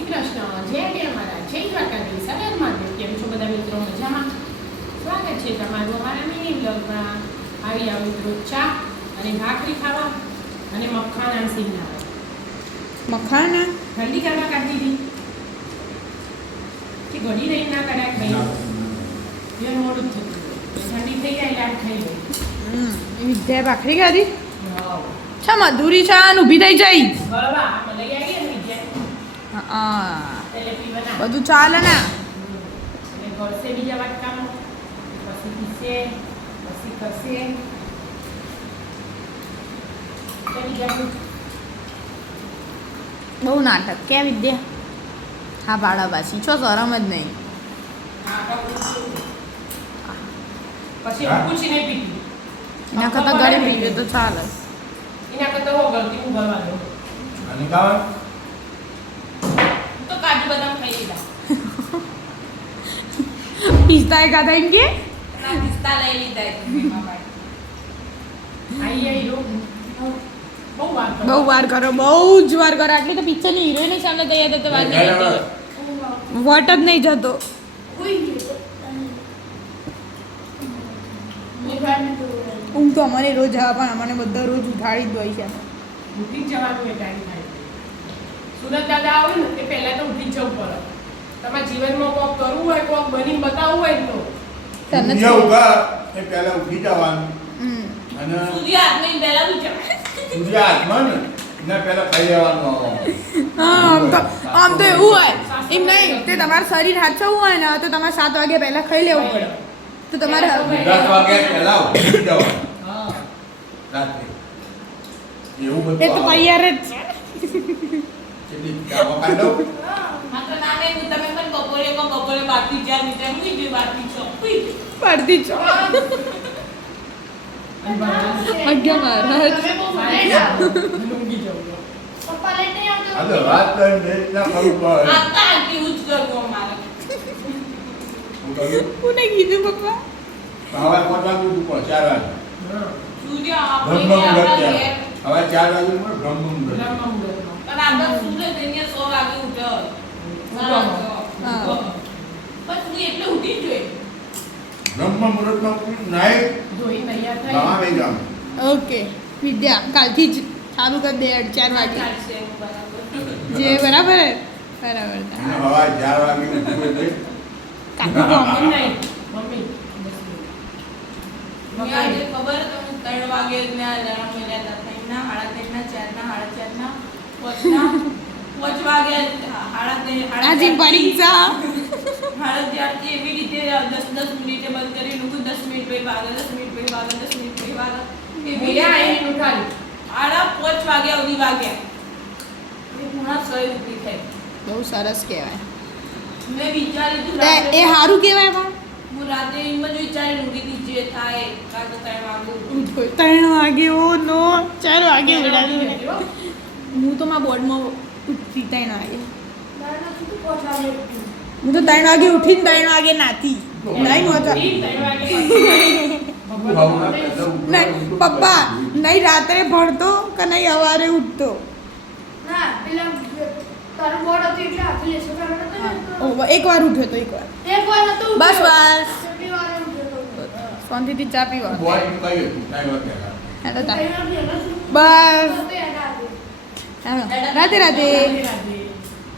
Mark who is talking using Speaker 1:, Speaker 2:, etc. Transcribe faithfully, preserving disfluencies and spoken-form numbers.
Speaker 1: શ્રી કૃષ્ણ, જય જય મહારાજ, જય દ્વારકાધીશ, સગર મહાદેવ. કેમ છો બધા મિત્રો? મજામાં? સ્વાગત છે તમારું અમારા મિની બ્લોગમાં. આવી આવો મિત્રો ચા અને ભાખરી ખાવા અને મખાના સીંગના
Speaker 2: મખાના
Speaker 1: ઠંડી કરવા કાઢી દીધી કે ઘડી રહી ના કરાય ભાઈ એ મોડું થતું ઠંડી થઈ જાય યાદ થઈ ગઈ.
Speaker 2: વિદ્યા ભાખરી ખાધી
Speaker 1: વાવ
Speaker 2: છા મધુરી ચા ઊભી થઈ જાય
Speaker 1: બરાબર આમાં લઈ આવી ને વિદ્યા
Speaker 2: હા
Speaker 1: એટલે પીવાના
Speaker 2: બધું ચાલે ને
Speaker 1: અને ઘરસે બીજા વાટકામાં પછી પીસે પછી કરશે
Speaker 2: બહુ નાટક કે વિદ્યા હા બાળાબાસી છો શરમ જ નહીં
Speaker 1: પછી પૂછીને પીધી
Speaker 2: એના કરતાં ઘરે પીવે તો ચાલે
Speaker 1: એના કરતાં હો ગલતી હું ભરવા દઉં
Speaker 3: અને ખાવા
Speaker 1: તો કાજુ બદામ ખાઈ લીધા
Speaker 2: પિસ્તા એ ખાધા એમ કે
Speaker 1: ના પિસ્તા લઈ લીધા આઈ આઈ રો બહુ વાર કરો
Speaker 2: બહુ વાર કરો બહુ જ વાર કરો આટલી તો પિક્ચરની હિરોઈન સામે તૈયાર થતો વાર નહીં લાગતી વોટ જ નહીં જતો ઊંઘ તો અમારે રોજ આવે પણ અમને બધા રોજ ઉઠાડી જ હોય છે
Speaker 1: ઉઠી જ જવાનું એ ટાઈમ થાય સુરત દાદા આવે ને તે પહેલા તો ઉઠી જ જવું પડે તમારા જીવનમાં કોક કરવું હોય કોક બની બતાવવું હોય તો
Speaker 2: તને જ
Speaker 3: સૂર્ય ઉગા એ પહેલા ઉઠી જવાનું
Speaker 2: હમ.
Speaker 3: અને
Speaker 1: સૂર્ય આત્મે પહેલા ઉઠ્યા
Speaker 3: સૂર્ય હાથમાં ને એને પહેલા ખાઈ લેવાનું આવો.
Speaker 2: હા આમ તો આમ તો એવું હોય એમ નહીં તે તમારું શરીર હાચવવું હોય ને તો તમારે સાત વાગે પહેલા ખાઈ લેવું પડે તો તમારે
Speaker 3: દસ વાગે પહેલા ઉઠી જવાનું
Speaker 1: હા
Speaker 3: રાત્રે એવું બધું
Speaker 2: એ તો
Speaker 3: આવે.
Speaker 2: તૈયાર જ છે
Speaker 3: કેટલી કામો કાઢો
Speaker 1: માત્ર નાને હું તમે પણ બપોરે કો બપોરે બાકી ચાર મીટર મુઈ જે બાકી છો ઉઈ
Speaker 2: પડતી છો અગ્યા મહારાજ
Speaker 1: તમે બહુ મજા લુંગી જાવ
Speaker 4: પપ્પા લઈ નહીં આવતો
Speaker 3: હાલો વાત કરીને બે રીતના કરવું પડે.
Speaker 1: આતા આતી ઉચ કરવો અમારે
Speaker 3: હું કહ્યું,
Speaker 2: કોને કીધું પપ્પા
Speaker 3: હવે પાંચ વાગે ઉઠવું પડે, ચાર વાગે
Speaker 1: સૂર્ય
Speaker 3: બ્રહ્મ
Speaker 1: આપણે
Speaker 3: મુહૂર્ત
Speaker 1: આપણા
Speaker 3: ત્યાં.
Speaker 1: ઘેર
Speaker 3: હવે ચાર વાગે ઉઠવું પડે, બ્રહ્મ મુહૂર્ત.
Speaker 1: પણ આપણે સૂર્ય દઈને સો વાગે ઉઠ્યો
Speaker 2: હા.
Speaker 1: પણ તું એટલે ઉઠી જ જોઈએ
Speaker 3: બ્રહ્મ મુહૂર્તમાં ઉઠી નાહી
Speaker 1: જોઈ નૈયા થઈ
Speaker 3: ગાવા વહી જવાનું.
Speaker 2: ઓકે વિદ્યા કાલથી જ ચાલુ કરી દે અઢ ચાર વાગે
Speaker 1: ચાલશે એવું બરાબર
Speaker 2: જે બરાબર હે? બરાબર
Speaker 3: અને હવે ચાર વાગે ઉઠવું એટલે
Speaker 2: કાકુ કોમન
Speaker 1: નહીં મમ્મી
Speaker 5: મને આજે ખબર તો હું ત્રણ વાગે ના અલાર્મ મળ્યા હતા ત્રણના સાડા ત્રણના ચારના સાડા ચારના પાંચના પાંચ વાગે સાડા ત્રણ
Speaker 2: આજે પરીક્ષા
Speaker 5: સાડા ચારથી એવી રીતે દસ દસ મિનિટે બંધ કરી લોકો દસ મિનિટ પછી વાગે દસ મિનિટ પછી વાગે દસ મિનિટ પછી વાગે એવી
Speaker 1: ભૈયા
Speaker 5: રીતે
Speaker 1: અહીં ઉઠાડી
Speaker 5: સાડા પાંચ વાગ્યા સુધી વાગ્યા એ પૂર્ણ સહી ઊભી થઈ
Speaker 2: બહુ સરસ કહેવાય
Speaker 5: મેં વિચાર્યું હતું
Speaker 2: એ-
Speaker 5: રાત્રે
Speaker 2: એ સારું કહેવાય પણ
Speaker 5: હું રાત્રે એમ જ વિચારીને ઊંઘી હતી જે થાય કાં તો ત્રણ વાગે ઉઠું.
Speaker 2: ત્રણ વાગે ઓ નો ચાર વાગે ઉડાડી
Speaker 1: ઉઠાડી હો.
Speaker 2: હું તો મારા બોર્ડમાં ઉઠતી ત્રણ વાગે
Speaker 4: દાદા તું તો પહોંચાડે
Speaker 2: હું તો ત્રણ વાગે ઉઠીને ત્રણ વાગે નાતી નહીં હોતા
Speaker 1: ઈ ત્રણ વાગે
Speaker 3: આવું ના પહેલા ઉઠવાનું
Speaker 2: નહીં
Speaker 3: ઉઠવું
Speaker 2: પપ્પા
Speaker 3: પડે.
Speaker 2: નહીં રાત્રે ભણતો કે નહીં સવારે ઉઠતો
Speaker 4: ના પેલા તારું બોર્ડ હતું એટલે હાથે લેસો કાઢો તો
Speaker 2: ઓ, એક વાર ઉઠ્યો તો એક વાર
Speaker 4: એક વાર નતો
Speaker 2: બસ બસ
Speaker 4: છેલ્લી વાર ઉઠ્યો તો
Speaker 2: શાંતિથી ચા પીવા
Speaker 3: બોય એમ કહ્યું હતું, ત્રણ વાગે પહેલા.
Speaker 2: હેલો તા
Speaker 4: ત્રણ વાર પહેલા શું
Speaker 2: બસ
Speaker 4: તો યાદ આવે
Speaker 2: હાલો. રાધે રાધે
Speaker 1: રાધે રાધે